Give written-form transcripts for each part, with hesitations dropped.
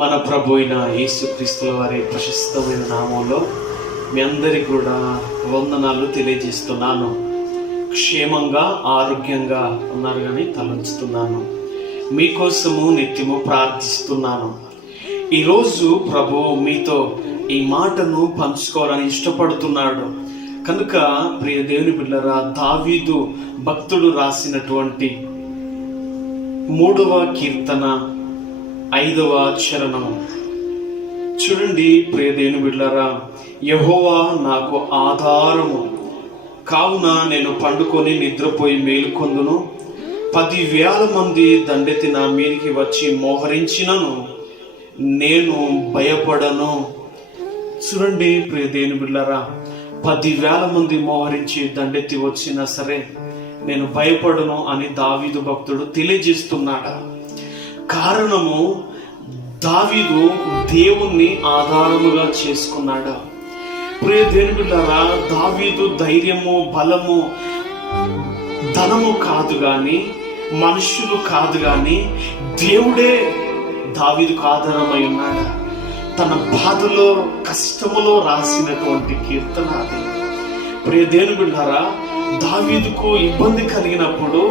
మన ప్రభు అయిన యేసుక్రీస్తుల వారి ప్రశస్తమైన నామంలో మీ అందరికీ కూడా వందనాలు తెలియజేస్తున్నాను. క్షేమంగా ఆరోగ్యంగా ఉన్నారు కానీ తలంచుతున్నాను. మీకోసము నిత్యము ప్రార్థిస్తున్నాను. ఈరోజు ప్రభు మీతో ఈ మాటను పంచుకోవాలని ఇష్టపడుతున్నాడు కనుక ప్రియ దేవుని బిడ్డలారా, దావీదు భక్తుడు రాసినటువంటి 3వ కీర్తన 5వ చరణము చూడండి. ప్రియ దేవుని బిడ్డలారా, యెహోవా నాకు ఆధారము, కావున నేను పండుకొని నిద్రపోయి మేలుకొందును. 10,000 మంది దండెత్తి నా మీదికి వచ్చి మోహరించినను నేను భయపడను. చూడండి ప్రియ దేవుని బిడ్డలారా, 10,000 మంది మోహరించి దండెత్తి వచ్చినా సరే నేను భయపడను అని దావీదు భక్తుడు తెలియజేస్తున్నాడు. కారణము, దావీదు దేవుణ్ణి ఆధారముగా చేసుకున్నాడు. ప్రియ దేవుని బిడ్డలారా, దావీదు ధైర్యము, బలము, ధనము కాదు గాని, మనుషులు కాదు గాని దేవుడే దావీదుకు ఆధారమై ఉన్నాడు. తన బాధలో, కష్టములో రాసినటువంటి కీర్తన అది. ప్రియ దేవుని బిడ్డలారా, దావీదుకు ఇబ్బంది కలిగినప్పుడు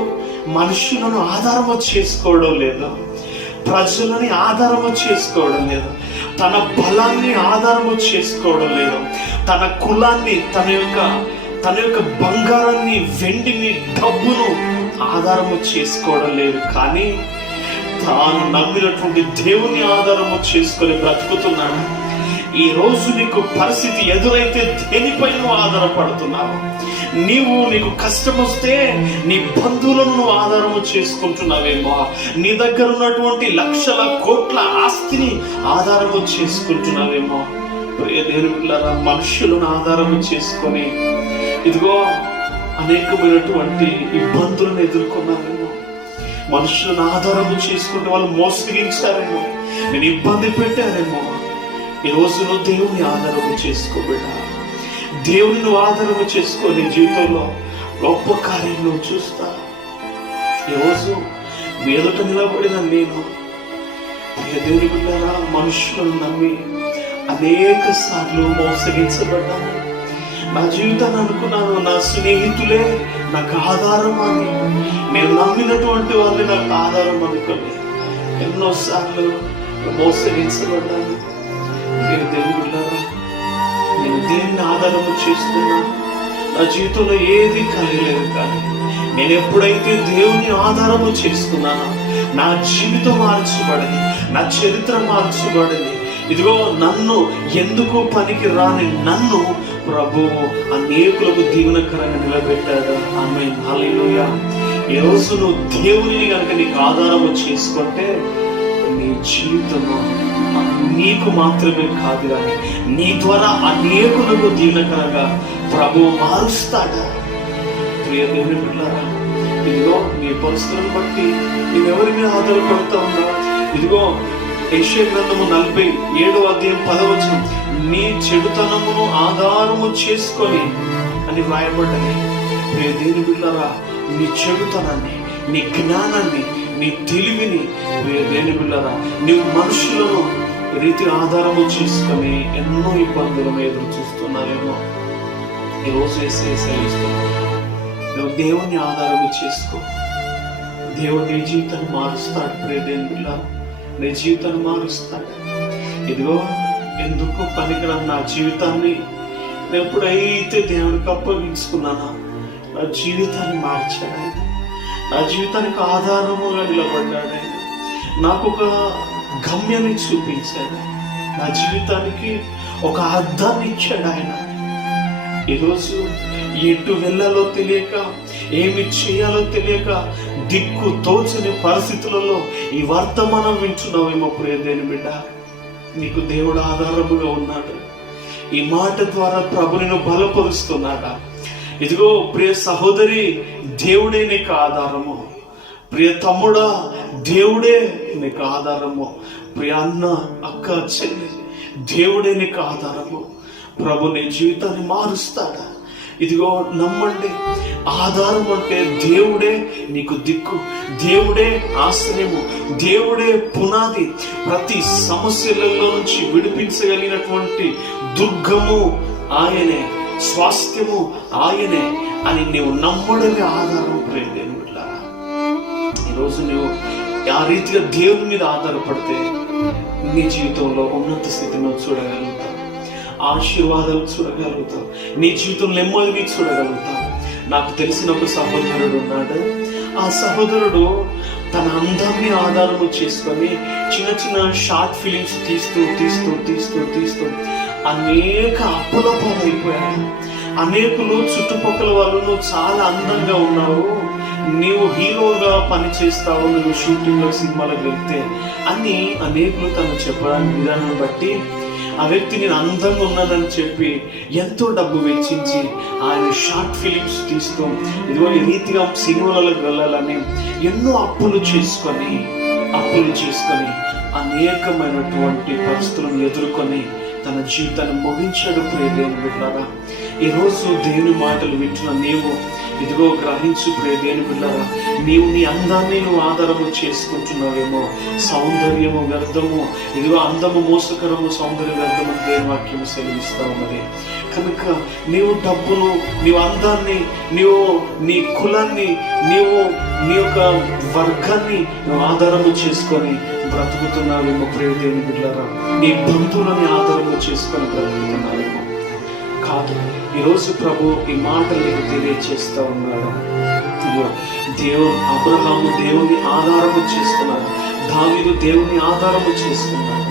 మనుషులను ఆధారము చేసుకోవడం లేదు, ప్రజలని ఆధారము చేసుకోవడం లేదు, తన బలాన్ని ఆధారము చేసుకోవడం లేదు, తన కులాన్ని, తన యొక్క బంగారాన్ని, వెండిని, డబ్బును ఆధారము చేసుకోవడం లేదు. కానీ తాను నమ్మినటువంటి దేవుని ఆధారము చేసుకొని బ్రతుకుతున్నాడు. ఈ రోజు నీకు పరిస్థితి ఎదురైతే దేనిపైన ఆధారపడుతున్నావు? నీకు కష్టం వస్తే నీ బంధువులను నువ్వు ఆధారము చేసుకుంటున్నావేమో, నీ దగ్గర ఉన్నటువంటి లక్షల కోట్ల ఆస్తిని ఆధారము చేసుకుంటున్నావేమో. ప్రియ దేవుని బిడ్డలారా, మనుషులను ఆధారము చేసుకొని ఇదిగో అనేకమైనటువంటి ఇబ్బందులను ఎదుర్కొన్నావేమో. మనుషులను ఆధారము చేసుకుంటే వాళ్ళు మోసగించారేమో, నేను ఇబ్బంది పెట్టారేమో. ఈరోజు నువ్వు దేవుని ఆధారము చేసుకోబెట్టా, దేవుని నువ్వు ఆధారము చేసుకో. నీ జీవితంలో గొప్ప కార్యం నువ్వు చూస్తా. ఈరోజు మీ ఎదుట నిలబడిన నేను దేవుని బిడ్డలారా, మనుషులను నమ్మి అనేక సార్లు మోసగించబడ్డాను. నా జీవితాన్ని అనుకున్నాను, నా స్నేహితులే నాకు ఆధారం అని, నేను నమ్మినటువంటి వాళ్ళే నాకు ఆధారం అనుకోని ఎన్నోసార్లు మోసగించబడ్డాను. దేవుళ్ళారా, నేను దేన్ని ఆధారము చేసుకున్నా నా జీవితంలో ఏది కలిగలేదు. కానీ నేను ఎప్పుడైతే దేవుని ఆధారము చేసుకున్నానో నా జీవితం మార్చబడింది, నా చరిత్ర మార్చబడింది. ఇదిగో నన్ను ఎందుకు పనికి రాని నన్ను ప్రభువు అనేకులకు దీవెనకరంగా నిలబెట్టాడు. ఆమేన్, హల్లెలూయా. ఈ రోజు నువ్వు దేవుని కనుక నీకు ఆధారము చేసుకుంటే నీ జీవితము నీకు మాత్రమే కాదు కానీ నీ ద్వారా అనేకులకు దీవెనకరంగా ప్రభువు మారుస్తాడా. ప్రియ దేవుని బిడ్డలారా, ఇదిగో నీ పరిస్థితులను బట్టి నువ్వెవరి మీద ఆధారపడుతూ ఉన్నావు? ఇదిగో యెషయా గ్రంథము 47వ అధ్యాయం 10వ వచనం, నీ చెడుతనమును ఆధారము చేసుకొని అని వ్రాయబడ్డది. ప్రియ దేవుని బిడ్డలారా, నీ చెడుతనాన్ని, నీ జ్ఞానాన్ని, నీ తెలివిని, ప్రియ దేవుని బిడ్డలారా, నీవు మనుషులను రీతి ఆధారము చేసుకొని ఎన్నో ఇబ్బందులను ఎదురు చూస్తున్నావేమో. ఈరోజు సెలవిస్తున్నావు, నువ్వు దేవుని ఆధారము చేసుకో. దేవుడు నీ జీవితాన్ని మారుస్తాడు. ప్రియ దేవుని బిడ్డలారా, నీ జీవితాన్ని మారుస్తాడు. ఇదిగో ఎందుకు పనికిరాని నా జీవితాన్ని నేను ఎప్పుడైతే దేవునికి అప్పగించుకున్నానో నా జీవితాన్ని మార్చాడు ఆయన. నా జీవితానికి ఆధారముగా నిలబడ్డాడు ఆయన. నాకు ఒక గమ్యాన్ని చూపించాడు. నా జీవితానికి ఒక అర్థాన్ని ఇచ్చాడు ఆయన. ఈరోజు ఎటు వెళ్ళాలో తెలియక, ఏమి చేయాలో తెలియక, దిక్కు తోచని పరిస్థితులలో ఈ వర్తమానం వింటున్నావేమో. ప్రియ దేవుని బిడ్డ, నీకు దేవుడు ఆధారముగా ఉన్నాడు. ఈ మాట ద్వారా ప్రభు నిన్ను బలపరుస్తున్నాడా. ఇదిగో ప్రియ సహోదరి, దేవుడే నీకు ఆధారము. ప్రియ తమ్ముడా, దేవుడే నీకు ఆధారము. ప్రియ అన్న, అక్క, చెల్లి, దేవుడే నీకు ఆధారము. ప్రభు నీ జీవితాన్ని మారుస్తాడా. ఇదిగో నమ్మండి, ఆధారం అంటే దేవుడే నీకు దిక్కు, దేవుడే ఆశ్రయము, దేవుడే పునాది. ప్రతి సమస్యలలో నుంచి విడిపించగలిగినటువంటి దుర్గము ఆయనే, స్వాస్థ్యము ఆయనే అని నీవు నమ్మడమే ఆధారం. ప్రేమ ఈరోజు నువ్వు ఆ రీతిగా దేవుని మీద ఆధారపడితే నీ జీవితంలో ఉన్నత స్థితిని చూడగలుగుతావు, ఆశీర్వాదాలు చూడగలుగుతావు, నీ జీవితంలో నెమ్మదిని చూడగలుగుతావు. నాకు తెలిసిన ఒక సహోదరుడు ఉన్నాడు. ఆ సహోదరుడు తన అందాన్ని ఆధారం చేసుకొని చిన్న చిన్న షార్ట్ ఫిలిమ్స్ తీస్తూ తీస్తూ తీస్తూ తీస్తూ అనేక అప్పుల పాలైపోయాడు. అనేకులు చుట్టుపక్కల వాళ్ళు నువ్వు చాలా అందంగా ఉన్నావు, నీవు హీరోగా పని చేస్తావు, నువ్వు షూటింగ్ లో సినిమాలకు వెళ్తే అని అనేకులు తను చెప్పడానికి విధానం బట్టి ఆ వ్యక్తి నేను అందంగా ఉన్నానని చెప్పి ఎంతో డబ్బు వెచ్చించి ఆయన షార్ట్ ఫిలిమ్స్ తీస్తూ ఇదిగో ఈ రీతిగా సినిమాలకు వెళ్ళాలని ఎన్నో అప్పులు చేసుకొని అనేకమైనటువంటి పరిస్థితులను ఎదుర్కొని తన జీవితాన్ని ముగించాడు. ప్రియదేవుని బిడ్డలారా, ఈరోజు దేవుని మాటలు వింటున్న నీవు ఇదిగో గ్రహించు. ప్రియదేవుని బిడ్డలారా, నీవు నీ అందాన్ని నువ్వు ఆధారము చేసుకుంటున్నావేమో. సౌందర్యము వ్యర్థము, ఇదిగో అందము మోసకరము, సౌందర్యం వ్యర్థము అని దేవుని వాక్యం సెలవిస్తా ఉన్నది. కనుక నీవు డబ్బును, నీవు అందాన్ని, నీవు నీ కులాన్ని, నీవు నీ యొక్క వర్గాన్ని నువ్వు ఆధారము చేసుకొని బ్రతుకుతున్నావేమో. ప్రియదేవుని బిడ్డలారా, నీ బంధువులని ఆధారము చేసుకొని బ్రతుకుతున్నావేమో. కాదు, ఈరోజు ప్రభు ఈ మాటలు నీకు తెలియజేస్తా ఉన్నాడు. అబ్రహాము దేవుని ఆధారము చేసుకున్నాడు, దావీదు దేవుని ఆధారము చేసుకున్నాడు,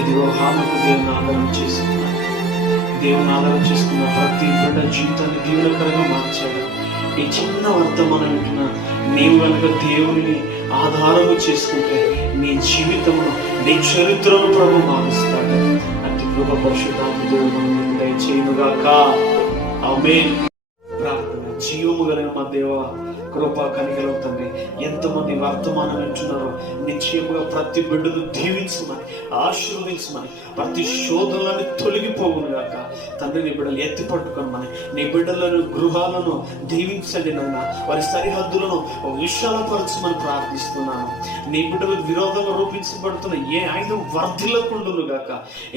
ఇదిగో హానోకు దేవుని ఆధారం చేసుకున్నాడు. దేవుని ఆధారం చేసుకున్న ప్రతి బిడ్డ జీవితాన్ని దీవెనకరంగా మార్చాడు. ఈ చిన్న వర్తమానం వింటున్నా నీవు కనుక దేవుని ఆధారము చేసుకుంటే నీ జీవితమును, నీ చరిత్రను ప్రభు మారుస్తాడు. అతి కృప పరిశుద్ధాత్మ దేవుడు దయచేయునుగాక. ఆమేన్. ప్రార్థన. జీవము కలిగిన మా దేవా, కృపా కనికరం తండ్రి, ఎంతమంది వర్తమానం వింటున్నారో నిశ్చయముగా ప్రతి బిడ్డను దీవించమని, ఆశీర్వదించమని, ప్రతి శోధనలను తొలగిపోవును గాక తండ్రి. నీ బిడ్డలు ఎత్తి పట్టుకోమని, నీ బిడ్డలను గృహాలను దీవించండి నాయన, వారి సరిహద్దులను విశాలపరచమని ప్రార్థిస్తున్నాను. నీ బిడ్డలకు విరోధంగా రూపించబడుతున్న ఏ ఆయుధం వర్ధిల్లకుండును గాక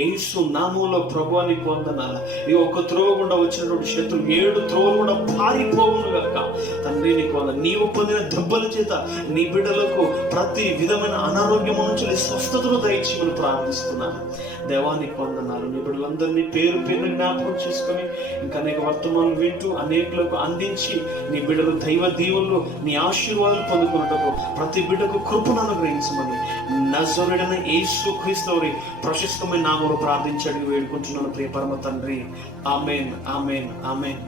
యేసు నామములో ప్రభువాని పొందనాల. ఈ ఒక్క త్రోవ గుండా వచ్చినటువంటి శత్రువు 7 త్రోవలు కూడా పారిపోవును గాక తండ్రి. నీకు నీవు పొందిన దెబ్బల చేత నీ బిడ్డలకు ప్రతి విధమైన అనారోగ్యము నుంచి స్వస్థతను దయచేయమని ప్రార్థిస్తున్నాను. దేవానికి వందనాలు. నీ బిడ్డలందరినీ పేరు పేరు జ్ఞాపకం చేసుకొని ఇంకా అనేక వర్తమానం వింటూ అనేకులకు అందించి నీ బిడ్డలు దైవ దీవులు, నీ ఆశీర్వాదాలు పొందుకున్నటకు ప్రతి బిడ్డకు కృపను అనుగ్రహించమని నజరేయుడైన యేసు క్రీస్తు వారి ప్రశస్తమైన నామములో ప్రార్థించడానికి వేడుకుంటున్నాను ప్రియ పరమ తండ్రి. ఆమేన్, ఆమేన్, ఆమేన్.